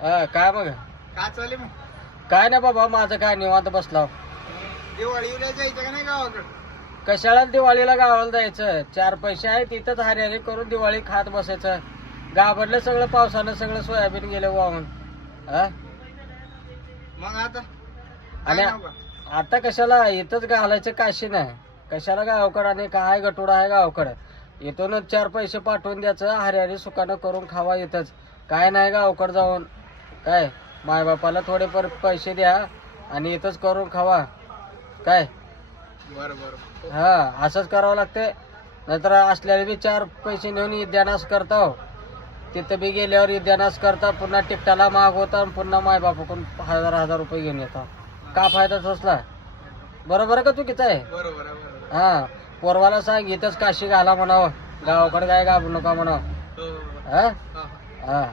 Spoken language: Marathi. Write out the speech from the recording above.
काय मग काय चालले मग? काय नाही बाबा, माझं काय निवांत बसला. दिवाळी उद्या जायचं का नाही गावाकडं? कशाला दिवाळीला गावाला जायचं? 4 पैसे आहेत तिथंच हरियाली करून दिवाळी खात बसायचं. गावाकडलं सगळं पावसानं सगळं सोयाबीन गेलं वाहून. हा? मग आता आणि काय नका? आता कशाला इथंच घालायचं काशी नाही. कशाला गावाकडं आणि काय गटोडा आहे गावाकडं. इथूनच 4 पैसे पाठवून द्यायचं, हरियाली सुखानं करून खावा इथंच. काय नाही गावाकडं जाऊन. काय मायबापाला थोडे पैसे द्या आणि इथंच करून खावा. काय बरं बरं. हा, असंच करावं लागते. नाहीतर असल्याला बी 4 पैसे नेऊन इद्यानाश करता. तिथं बी गेल्यावर इद्यानाश करता, पुन्हा टिकटाला मागवता आणि पुन्हा मायबापाकडून 1000 रुपये घेऊन येता. का फायदा असला? बरोबर का चुकीचं आहे? बरोबर आहे, बरोबर. हा, पोरवाला सांग इथंच काशी घाला म्हणावं, गावाकडे काय घालू नका म्हणावं. हो, हो, हो. हा हा, हा. हा